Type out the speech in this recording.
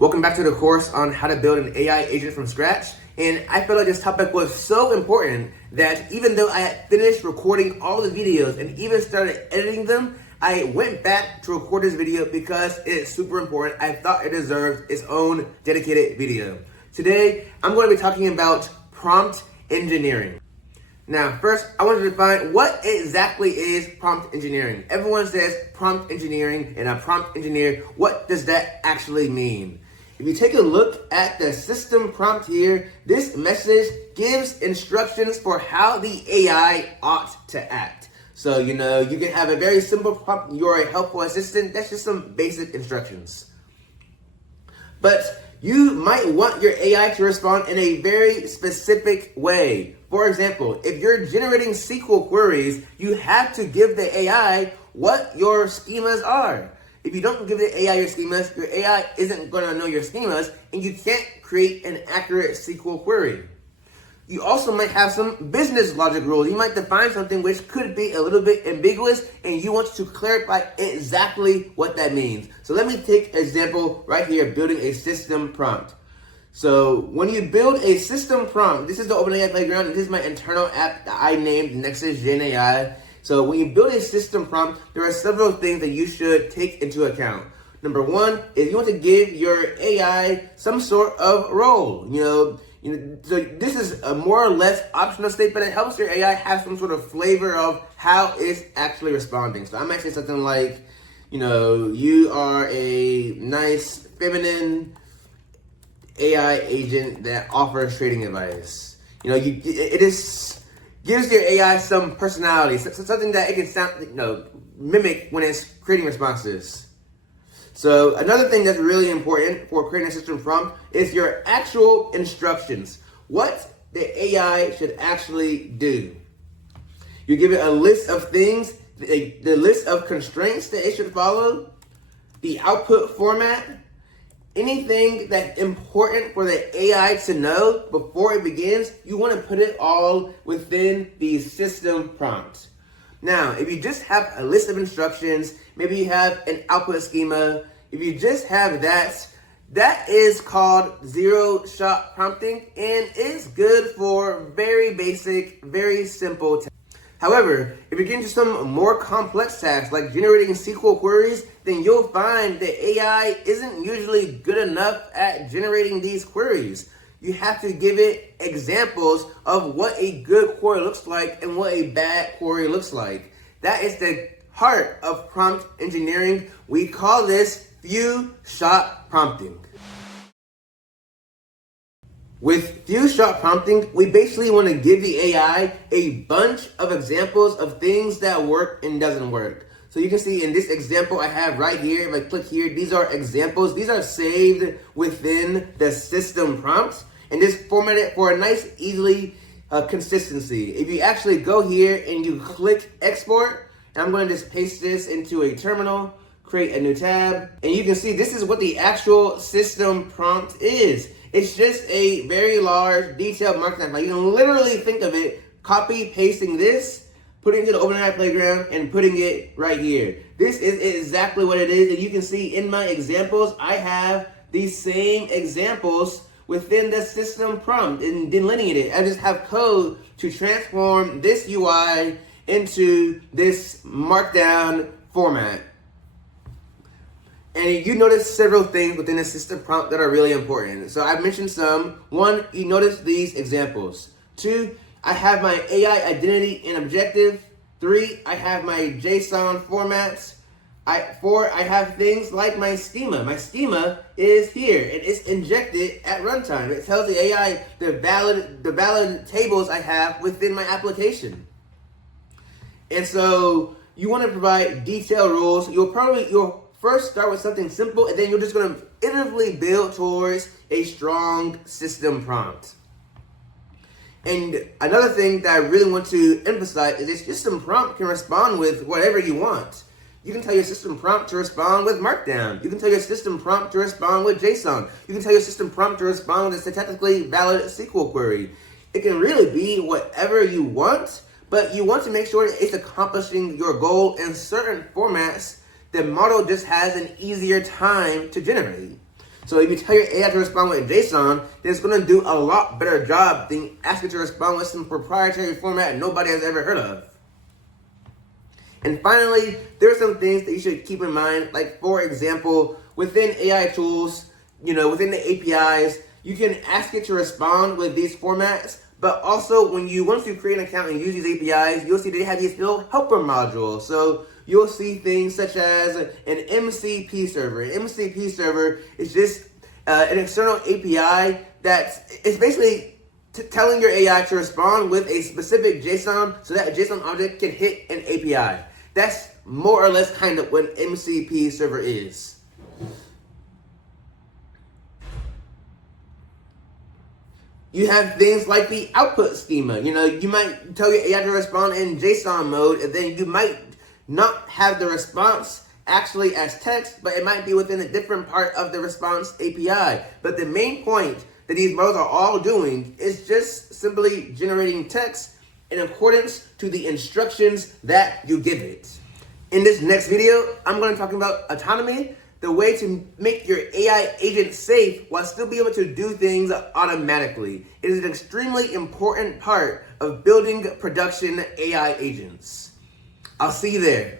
Welcome back to the course on how to build an AI agent from scratch. And I felt like this topic was so important that even though I had finished recording all the videos and even started editing them, I went back to record this video because it's super important. I thought it deserved its own dedicated video. Today, I'm going to be talking about prompt engineering. Now, first, I want to define what exactly is prompt engineering. Everyone says prompt engineering and a prompt engineer. What does that actually mean? If you take a look at the system prompt here, this message gives instructions for how the AI ought to act. So, you can have a very simple prompt. You're a helpful assistant. That's just some basic instructions. But you might want your AI to respond in a very specific way. For example, if you're generating SQL queries, you have to give the AI what your schemas are. If you don't give the AI your schemas, your AI isn't going to know your schemas, and you can't create an accurate SQL query. You also might have some business logic rules. You might define something which could be a little bit ambiguous, and you want to clarify exactly what that means. So let me take an example right here, building a system prompt. So when you build a system prompt, this is the OpenAI Playground, and this is my internal app that I named NexusTrade. So when you build a system prompt, there are several things that you should take into account. Number one is you want to give your AI some sort of role. So this is a more or less optional state, but it helps your AI have some sort of flavor of how it's actually responding. So I might say something like, you are a nice, feminine AI agent that offers trading advice. It gives your AI some personality, something that it can sound, mimic when it's creating responses. So another thing that's really important for creating a system prompt is your actual instructions. What the AI should actually do. You give it a list of things, the list of constraints that it should follow, the output format, anything that's important for the AI to know before it begins, you want to put it all within the system prompt. Now, if you just have a list of instructions, maybe you have an output schema, if you just have that is called zero-shot prompting, and it's good for very basic, very simple tasks. However, if you get into some more complex tasks like generating SQL queries, then you'll find that AI isn't usually good enough at generating these queries. You have to give it examples of what a good query looks like and what a bad query looks like. That is the heart of prompt engineering. We call this few-shot prompting. With few-shot prompting, we basically want to give the AI a bunch of examples of things that work and doesn't work. So you can see in this example I have right here, if I click here, these are examples. These are saved within the system prompt, and this formatted for a nice, easily consistency. If you actually go here and you click export, and I'm going to just paste this into a terminal, create a new tab, and you can see this is what the actual system prompt is. It's just a very large, detailed markdown file. You can literally think of it copy, pasting this, putting it into the OpenAI Playground, and putting it right here. This is exactly what it is, and you can see in my examples, I have these same examples within the system prompt and delineated. I just have code to transform this UI into this markdown format. And you notice several things within the system prompt that are really important. So I've mentioned some. One, you notice these examples. Two, I have my AI identity and objective. Three, I have my JSON formats. Four, I have things like my schema. My schema is here and it's injected at runtime. It tells the AI the valid tables I have within my application. And so you want to provide detailed rules. You'll first start with something simple, and then you're just going to iteratively build towards a strong system prompt. And another thing that I really want to emphasize is this system prompt can respond with whatever you want. You can tell your system prompt to respond with Markdown. You can tell your system prompt to respond with JSON. You can tell your system prompt to respond with a statistically valid SQL query. It can really be whatever you want, but you want to make sure that it's accomplishing your goal in certain formats. The model just has an easier time to generate. So if you tell your AI to respond with JSON, then it's going to do a lot better job than asking it to respond with some proprietary format nobody has ever heard of. And finally, there are some things that you should keep in mind, like for example, within AI tools, within the APIs, you can ask it to respond with these formats, but also once you create an account and use these APIs, you'll see they have these little helper modules. So you'll see things such as an MCP server. An MCP server is just an external API it's basically telling your AI to respond with a specific JSON so that a JSON object can hit an API. That's more or less kind of what an MCP server is. You have things like the output schema. You might tell your AI to respond in JSON mode, and then you might not have the response actually as text, but it might be within a different part of the response API. But the main point that these models are all doing is just simply generating text in accordance to the instructions that you give it. In this next video, I'm going to talk about autonomy, the way to make your AI agent safe while still be able to do things automatically. It is an extremely important part of building production AI agents. I'll see you there.